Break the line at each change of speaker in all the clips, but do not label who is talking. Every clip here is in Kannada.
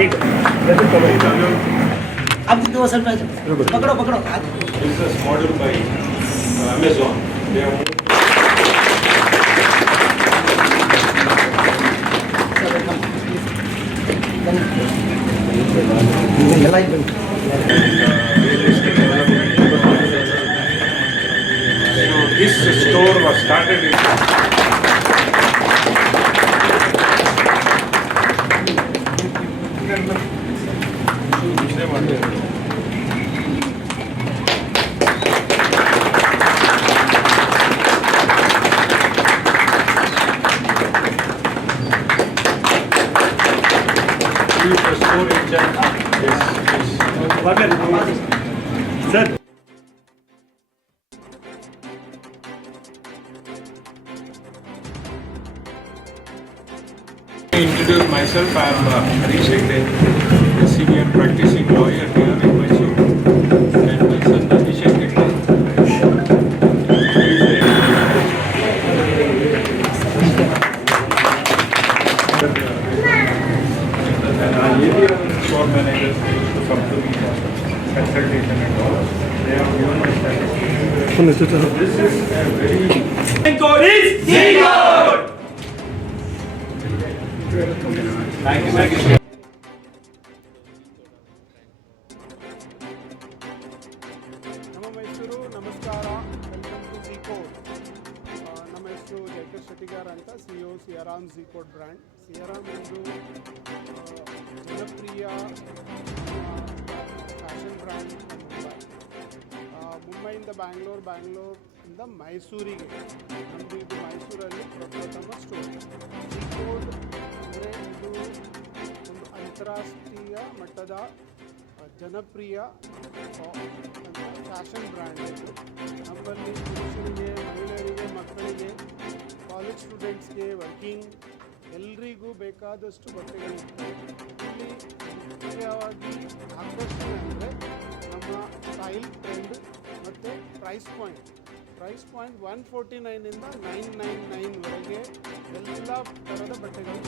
अब दो सौ रुपये पकड़ो पकड़ो
This is model by uh, Amazon. They have
ಎಲ್ಲ ಇದು
realistic development. So this store was started in you
for
introduce myself. I am uh, Harish Hegde, a senior practicing lawyer managers to come to me for consultation and all. They have given my statistics. So this is a very
code is Z code.
thank you, thank you.
Jayakar Shettigar ಅಂತ CEO Siyaram C code brand Siyaram ಒಂದು ಆ, ಜನಪ್ರಿಯ ಫ್ಯಾಷನ್ ಬ್ರ್ಯಾಂಡ್ ಮುಂಬೈ ಆ, ಮುಂಬೈಯಿಂದ ಬ್ಯಾಂಗ್ಳೂರ್ ಬ್ಯಾಂಗ್ಳೂರಿಂದ ಮೈಸೂರಿಗೆ ನಮ್ಮದು ಇದು ಮೈಸೂರಲ್ಲಿ ಪ್ರಪ್ರಥಮ ಸ್ಟೋರ್ ಸಿ ಕೋಡ್ ಅಂದರೆ ಇದು ಒಂದು ಅಂತಾರಾಷ್ಟ್ರೀಯ ಮಟ್ಟದ ಆ, ಜನಪ್ರಿಯ ಫ್ಯಾಷನ್ ಬ್ರ್ಯಾಂಡ್ ಇದು ನಮ್ಮಲ್ಲಿ ಪುರುಷರಿಗೆ ಮಹಿಳೆಯರಿಗೆ ಮಕ್ಕಳಿಗೆ ಕಾಲೇಜ್ ಸ್ಟೂಡೆಂಟ್ಸ್ಗೆ ವರ್ಕಿಂಗ್ ಎಲ್ರಿಗೂ ಬೇಕಾದಷ್ಟು ಬಟ್ಟೆಗಳು. ಇಲ್ಲಿ ಮುಖ್ಯವಾಗಿ ಆಕರ್ಷಣೆ ಅಂದರೆ ನಮ್ಮ ಸ್ಟೈಲ್ ಟ್ರೆಂಡ್ ಮತ್ತು price point price point one forty ನೈನಿಂದ nine nine ನೈನ್ವರೆಗೆ ಎಲ್ಲ ಥರದ ಬಟ್ಟೆಗಳು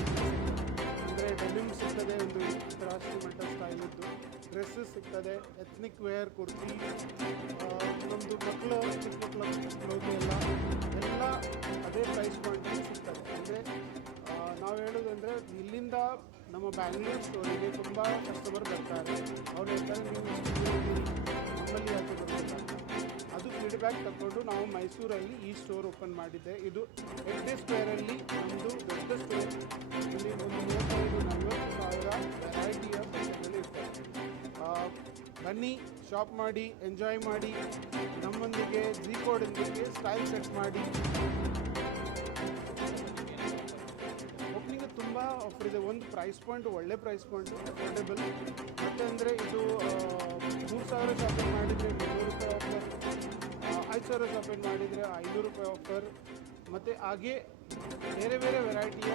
ಅಂದರೆ ಡೆನಿಮ್ ಸಿಗ್ತದೆ, ಒಂದು ಅಂತಾರಾಷ್ಟ್ರೀಯ ಮಟ್ಟ ಸ್ಟೈಲ್ ಇದ್ದು. ಡ್ರೆಸ್ಸಸ್ ಸಿಗ್ತದೆ ಎಥ್ನಿಕ್ ವೇರ್ ಕುರ್ತಿ ನಮ್ಮದು ಮಕ್ಕಳು, ಚಿಕ್ಕ ಮಕ್ಕಳ ಕ್ಲೋತಿ ಎಲ್ಲ. ಎಲ್ಲ ಅದೇ ಪ್ರೈಸ್ ಪಾಯಿಂಟಲ್ಲಿ ಸಿಗ್ತದೆ. ಅಂದರೆ ನಾವು ಹೇಳೋದಂದರೆ ಇಲ್ಲಿಂದ ನಮ್ಮ ಬ್ಯಾಂಗ್ಳೂರ್ ಸ್ಟೋರಿಗೆ ತುಂಬ ಕಸ್ಟಮರ್ ಬರ್ತಾರೆ ಅವ್ರು ಹೇಳ್ತಾರೆ, ನೀವು ನಮ್ಮಲ್ಲಿ ಯಾಕೆ ಬರ್ತಾರೆ ಅದು ಫೀಡ್ಬ್ಯಾಕ್ ತಗೊಂಡು ನಾವು ಮೈಸೂರಲ್ಲಿ ಈ ಸ್ಟೋರ್ ಓಪನ್ ಮಾಡಿದ್ದೆ. ಇದು ಹೆಗ್ಡೆ ಸ್ಕ್ವೇರಲ್ಲಿ ಒಂದು ದೊಡ್ಡ ಸ್ಟೋರ್ ಇಲ್ಲಿ ಒಂದು ಮೂವತ್ತೈದು ನಲವತ್ತು ಸಾವಿರ ವೆರೈಟಿಯ ಬಟ್ಟೆಗಳು ಬನ್ನಿ ಶಾಪ್ ಮಾಡಿ ಎಂಜಾಯ್ ಮಾಡಿ, ನಮ್ಮೊಂದಿಗೆ ಜಿ ಕೋಡೊಂದಿಗೆ ಸ್ಟೈಲ್ ಸೆಟ್ ಮಾಡಿ. ಓಪನಿಂಗ್ ತುಂಬ ಆಫರ್ ಇದೆ. ಒಂದು ಪ್ರೈಸ್ ಪಾಯಿಂಟ್ ಒಳ್ಳೆ ಪ್ರೈಸ್ ಪಾಯಿಂಟ್ ಅಫೋರ್ಡೆಬಲ್ ಮತ್ತು ಅಂದರೆ ಇದು ಮೂರು ಸಾವಿರ ಶಾಪಿಂಗ್ ಮಾಡಿದರೆ ಮುನ್ನೂರು ರೂಪಾಯಿ ಆಫರ್ ಐದು ಸಾವಿರ ಶಾಪಿಂಗ್ ಮಾಡಿದರೆ ಐನೂರು ರೂಪಾಯಿ ಆಫರ್ ಮತ್ತು ಹಾಗೆ ಬೇರೆ ಬೇರೆ ವೆರೈಟಿಯ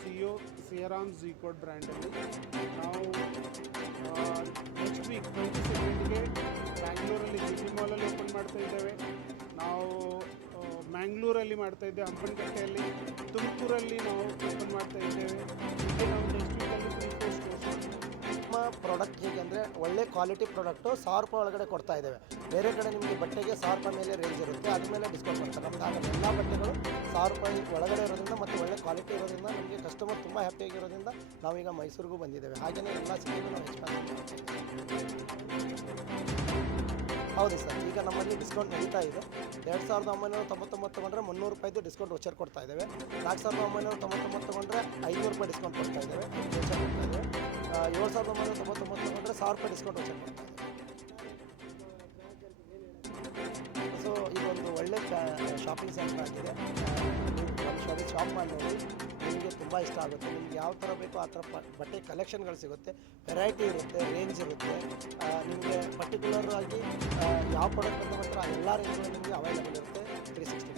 ಸಿ ಒ ಸಿಯರಾಮ್ ಕೋಡ್ ಬ್ರ್ಯಾಂಡಲ್ಲಿ ನಾವು ನೆಕ್ಸ್ಟ್ ವೀಕ್ ಟ್ವೆಂಟಿ ಸೆಕೆಂಡ್ಗೆ ಬ್ಯಾಂಗ್ಳೂರಲ್ಲಿ ಜಿ ಮಾಲಲ್ಲಿ ಓಪನ್ ಮಾಡ್ತಾ ಇದ್ದೇವೆ. ನಾವು ಮ್ಯಾಂಗ್ಳೂರಲ್ಲಿ ಮಾಡ್ತಾ ಇದ್ದೇವೆ ಹಂಪನಕಟ್ಟೆಯಲ್ಲಿ ತುಮಕೂರಲ್ಲಿ ನಾವು
ಒಳ್ಳೆ ಕ್ವಾಲಿಟಿ ಪ್ರಾಡಕ್ಟು ಸಾವಿರ ರೂಪಾಯಿ ಒಳಗಡೆ ಕೊಡ್ತಾ ಇದ್ದೇವೆ. ಬೇರೆ ಕಡೆ ನಿಮಗೆ ಬಟ್ಟೆಗೆ ಸಾವಿರ ರೂಪಾಯಿ ಮೇಲೆ ರೇಂಜ್ ಇರುತ್ತೆ, ಅದ್ರ ಮೇಲೆ ಡಿಸ್ಕೌಂಟ್ ಮಾಡ್ತಾರೆ. ನಮ್ದು ಹಾಗೆ ಎಲ್ಲ ಬಟ್ಟೆಗಳು ಸಾವಿರ ರೂಪಾಯಿ ಒಳಗಡೆ ಇರೋದ್ರಿಂದ ಮತ್ತು ಒಳ್ಳೆ ಕ್ವಾಲಿಟಿ ಇರೋದ್ರಿಂದ ನಮಗೆ ಕಸ್ಟಮರ್ ತುಂಬ ಹ್ಯಾಪಿಯಾಗಿರೋದ್ರಿಂದ ನಾವೀಗ ಮೈಸೂರಿಗೂ ಬಂದಿದ್ದೇವೆ. ಹಾಗೆಯೇ ಎಲ್ಲ ಸಿಟಿಗೂ ನಾವು ಇದ್ದೇವೆ ಹೌದು ಸರ್, ಈಗ ನಮ್ಮಲ್ಲಿ ಡಿಸ್ಕೌಂಟ್ ನಡೀತಾ ಇದೆ. ಎರಡು ಸಾವಿರದ ಒಂಬೈನೂರ ತೊಂಬತ್ತೊಂಬತ್ತು ತೊಗೊಂಡ್ರೆ ಮುನ್ನೂರು ರೂಪಾಯಿದು ಡಿಸ್ಕೌಂಟ್ ವಚರ್ ಕೊಡ್ತಾ ಇದ್ದೇವೆ. ನಾಲ್ಕು ಸಾವಿರದ ಒಂಬೈನೂರ ತೊಂಬತ್ತೊಂಬತ್ತು ತೊಗೊಂಡ್ರೆ ಐನೂರು ರೂಪಾಯಿ ಡಿಸ್ಕೌಂಟ್ ಕೊಡ್ತಾ ಇದ್ದೇವೆ. ಏಳು ಸಾವಿರದ ಒಂಬೈನೂರ ತೊಂಬತ್ತೊಂಬತ್ತು ತೊಗೊಂಡ್ರೆ ಸಾವಿರ ರೂಪಾಯಿ ಡಿಸ್ಕೌಂಟ್ ಚೆಕ್ ಮಾಡ್ತಾರೆ ಸೊ ಇದೊಂದು ಒಳ್ಳೆ ಶಾಪಿಂಗ್ ಸೆಂಟರ್ ಆಗಿದೆ. ಶಾಪಿಂಗ್ ಶಾಪ್ ಮಾಡಿ ನೋಡಿ ನಿಮಗೆ ತುಂಬ ಇಷ್ಟ ಆಗುತ್ತೆ. ನಿಮ್ಗೆ ಯಾವ ಥರ ಬೇಕೋ ಆ ಥರ ಬಟ್ಟೆ ಕಲೆಕ್ಷನ್ಗಳು ಸಿಗುತ್ತೆ. ವೆರೈಟಿ ಇರುತ್ತೆ ರೇಂಜ್ ಇರುತ್ತೆ. ನಿಮಗೆ ಪರ್ಟಿಕ್ಯುಲರ್ ಆಗಿ ಯಾವ ಪ್ರಾಡಕ್ಟ್ ಅಂತ ಮಾತ್ರ ಎಲ್ಲ ರೇಂಜ್ಗಳು ನಿಮಗೆ ಅವೈಲೇಬಲ್ ಇರುತ್ತೆ. ತ್ರೀ ಸಿಕ್ಸ್ಟಿ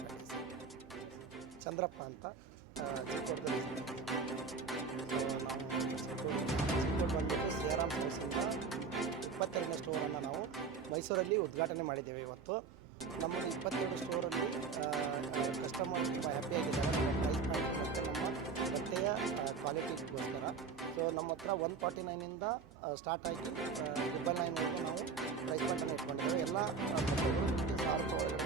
ಚಂದ್ರಪ್ಪ ಅಂತ. ಇಪ್ಪತ್ತೆರಡನೇ ಸ್ಟೋರನ್ನು ನಾವು ಮೈಸೂರಲ್ಲಿ ಉದ್ಘಾಟನೆ ಮಾಡಿದ್ದೇವೆ ಇವತ್ತು. ನಮ್ಮ ಇಪ್ಪತ್ತೆರಡು ಸ್ಟೋರಲ್ಲಿ ಕಸ್ಟಮರ್ ತುಂಬ ಹ್ಯಾಪಿಯಾಗಿದ್ದಾರೆ ಪ್ರೈಸ್ ಮತ್ತು ನಮ್ಮ ಬಟ್ಟೆಯ ಕ್ವಾಲಿಟಿಗೋಸ್ಕರ ಸೊ ನಮ್ಮ ಹತ್ರ ಒನ್ ಫಾರ್ಟಿ ನೈನಿಂದ ಸ್ಟಾರ್ಟ್ ಆಗಿ ಟ್ರಿಬಲ್ ನೈನ್ವರೆಗೂ ನಾವು ಪ್ರೈಸ್ ಪಾಯಿಂಟನ್ನು ಇಟ್ಕೊಂಡಿದ್ದೇವೆ. ಎಲ್ಲ ಬಟ್ಟೆಗಳು ರೂಪಾಯಿ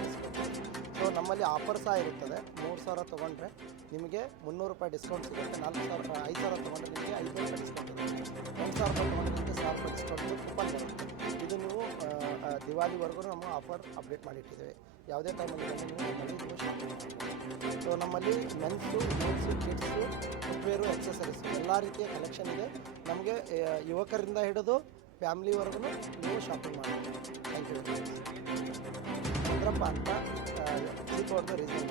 ಸೊ ನಮ್ಮಲ್ಲಿ ಆಫರ್ ಸಹ ಇರುತ್ತದೆ. ಮೂರು ಸಾವಿರ ತೊಗೊಂಡ್ರೆ ನಿಮಗೆ ಮುನ್ನೂರು ರೂಪಾಯಿ ಡಿಸ್ಕೌಂಟ್ ಸಿಗುತ್ತೆ. ನಾಲ್ಕು ಸಾವಿರ ರೂಪಾಯಿ ಐದು ಸಾವಿರ ತೊಗೊಂಡ್ರೆ ನಿಮಗೆ ಐದು ರೂಪಾಯಿ ಡಿಸ್ಕೌಂಟ್ ಒಂದು ಸಾವಿರ ರೂಪಾಯಿ ತೊಗೊಂಡ್ರೆ ನಿಮಗೆ ಸಾವಿರ ರೂಪಾಯಿ ಡಿಸ್ಕೌಂಟ್ ಕೂಪನ್ ಇದು ನೀವು ದಿವಾಲಿವರೆಗೂ ನಮ್ಮ ಆಫರ್ ಅಪ್ಡೇಟ್ ಮಾಡಿಟ್ಟಿದ್ದೇವೆ. ಯಾವುದೇ ಟೈಮಲ್ಲಿ ನೀವು ಸೊ ನಮ್ಮಲ್ಲಿ men's men's kids footwear accessories ಎಲ್ಲ ರೀತಿಯ ಕಲೆಕ್ಷನ್ ಇದೆ. ನಮಗೆ ಯುವಕರಿಂದ ಹಿಡಿದು ಫ್ಯಾಮ್ಲಿವರೆಗೂ ನೀವು ಶಾಪಿಂಗ್ ಮಾಡ್ಬೋದು ಥ್ಯಾಂಕ್ ಯು ಚಂದ್ರಪ್ಪ ಅಂತ ಚೀಪ್ ಅವ್ರದ್ದು ರೀಸನ್